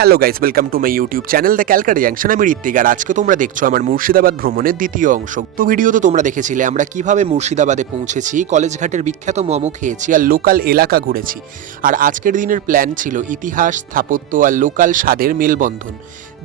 Hello guys, welcome to my YouTube channel the Calcutta junction. আমি ঋত্বিক, আর আজকে তোমরা দেখছো আমার মুর্শিদাবাদ ভ্রমণের দ্বিতীয় অংশ। তো ভিডিওতে তোমরা দেখেছিলে আমরা কিভাবে মুর্শিদাবাদে পৌঁছেছি, কলেজ ঘাটের বিখ্যাত মোমো খেয়েছি আর লোকাল এলাকা ঘুরেছি। আর আজকের দিনের প্ল্যান ছিল ইতিহাস, স্থাপত্য আর লোকাল স্বাদের মেলবন্ধন।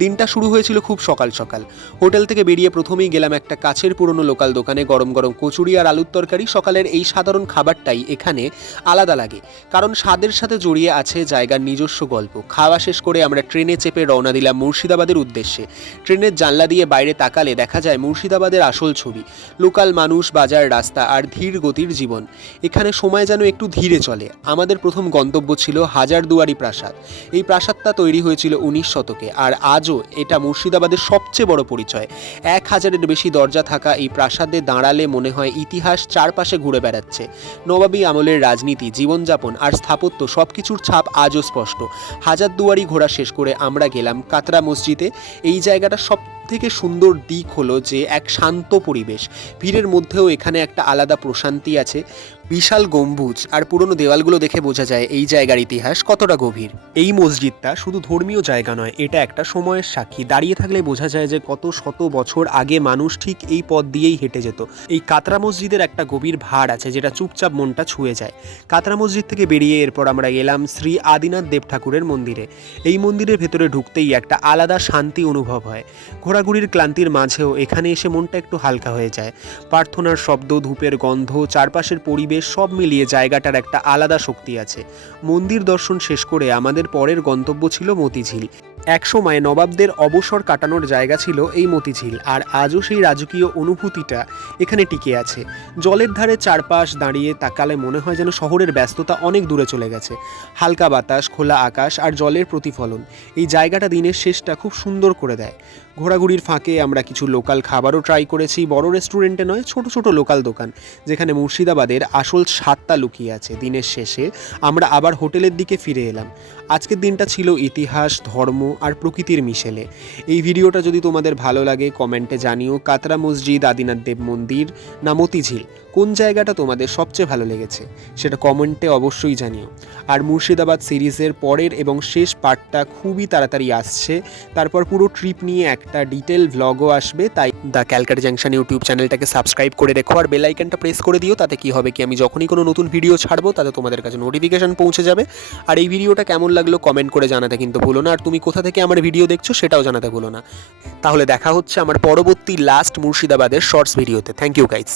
দিনটা শুরু হয়েছিল খুব সকাল সকাল। হোটেল থেকে বেরিয়ে প্রথমেই গেলাম একটা কাছের পুরনো লোকাল দোকানে। গরম গরম কচুরি আর আলুর তরকারি। সকালের এই সাধারণ খাবারটাই এখানে আলাদা লাগে, কারণ স্বাদের সাথে জড়িয়ে আছে জায়গার নিজস্ব গল্প। খাওয়া শেষ করে আমরা ট্রেনে চেপে রওনা দিলাম মুর্শিদাবাদের উদ্দেশ্যে। ট্রেনের জানলা দিয়ে বাইরে তাকালে দেখা যায় মুর্শিদাবাদের আসল ছবি। লোকাল মানুষ, বাজার, রাস্তা আর ধীর গতির জীবন। এখানে সময় যেন একটু ধীরে চলে। আমাদের প্রথম গন্তব্য ছিল হাজারদুয়ারি প্রাসাদ। এই প্রাসাদটা তৈরি হয়েছিল 19 শতকে, আর আজও এটা মুর্শিদাবাদের সবচেয়ে বড় পরিচয়। 1000-এর বেশি দরজা থাকা এই প্রাসাদে দাঁড়ালে মনে হয় ইতিহাস চারপাশে ঘুরে বেড়াচ্ছে। নবাবী আমলের রাজনীতি, জীবনযাপন আর স্থাপত্য সবকিছুর ছাপ আজও স্পষ্ট। হাজারদুয়ারি ঘোরা শেষ করে আমরা গেলাম কাতরা মসজিদে। এই জায়গাটা সব থেকে সুন্দর দিক হলো যে এক শান্ত পরিবেশ। ভিড়ের মধ্যেও এখানে একটা আলাদা প্রশান্তি আছে। বিশাল গম্বুজ আর পুরনো দেওয়ালগুলো দেখে বোঝা যায় এই জায়গার ইতিহাস কতটা গভীর। এই মসজিদটা শুধু ধর্মীয় জায়গা নয়, এটা একটা সময়ের সাক্ষী। দাঁড়িয়ে থাকলে বোঝা যায় যে কত শত বছর আগে মানুষ ঠিক এই পথ দিয়েই হেঁটে যেত। এই কাতরা মসজিদের একটা গভীর ভাড় আছে যেটা চুপচাপ মনটা ছুঁয়ে যায়। কাতরা মসজিদ থেকে বেরিয়ে এরপর আমরা গেলাম শ্রী আদিনাথ দেব ঠাকুরের মন্দিরে। এই মন্দিরের ভেতরে ঢুকতেই একটা আলাদা শান্তি অনুভব হয়। ঘোরাঘুরির ক্লান্তির মাঝেও এখানে এসে মনটা একটু হালকা হয়ে যায়। প্রার্থনার শব্দ, ধূপের গন্ধ, চারপাশের পরিবেশ সব মিলিয়ে জায়গাটার একটা আলাদা শক্তি আছে। মন্দির দর্শন শেষ করে আমাদের পরের গন্তব্য ছিল মতিঝিল। একসময় নবাবদের অবসর কাটানোর জায়গা ছিল এই মতিঝিল, আর আজও সেই রাজকীয় অনুভূতিটা এখানে টিকে আছে। জলের ধারে চারপাশ দাঁড়িয়ে তাকালে মনে হয় যেন শহরের ব্যস্ততা অনেক দূরে চলে গেছে। হালকা বাতাস, খোলা আকাশ আর জলের প্রতিফলন এই জায়গাটা দিনের শেষটা খুব সুন্দর করে দেয়। ঘোরাঘুরির ফাঁকে আমরা কিছু লোকাল খাবারও ট্রাই করেছি। বড় রেস্টুরেন্টে নয়, ছোট ছোট লোকাল দোকান, যেখানে মুর্শিদাবাদের আসল স্বাদটা লুকিয়ে আছে। দিনের শেষে আমরা আবার হোটেলের দিকে ফিরে এলাম। আজকের দিনটা ছিল ইতিহাস, ধর্ম আর প্রকৃতির মিশেলে। এই ভিডিওটা যদি তোমাদের ভালো লাগে কমেন্টে জানিও। কাতরা মসজিদ, আদিনাথ দেব মন্দির না মতিঝিল, কোন জায়গাটা তোমাদের সবচেয়ে ভালো লেগেছে সেটা কমেন্টে অবশ্যই জানিও। আর মুর্শিদাবাদ সিরিজের পরের এবং শেষ পার্টটা খুবই তাড়াতাড়ি আসছে। তারপর পুরো ট্রিপ নিয়ে একটা ডিটেল ভ্লগও আসবে। তাই দ্য ক্যালকাটা জাংশন ইউটিউব চ্যানেলটাকে সাবস্ক্রাইব করে রেখো আর বেল আইকনটা প্রেস করে দিও। তাতে কি হবে কি, আমি যখনই কোনো নতুন ভিডিও ছাড়বো তাতে তোমাদের কাছে নোটিফিকেশন পৌঁছে যাবে। আর এই ভিডিওটা কেমন লাগলো কমেন্ট করে জানাতে কিন্তু ভুলো না। আর তুমি কোথা থেকে আমার ভিডিও দেখছো সেটাও জানাতে ভুলো না। তাহলে দেখা হচ্ছে আমার পরবর্তী লাস্ট মুর্শিদাবাদের শর্টস ভিডিওতে। Thank you guys.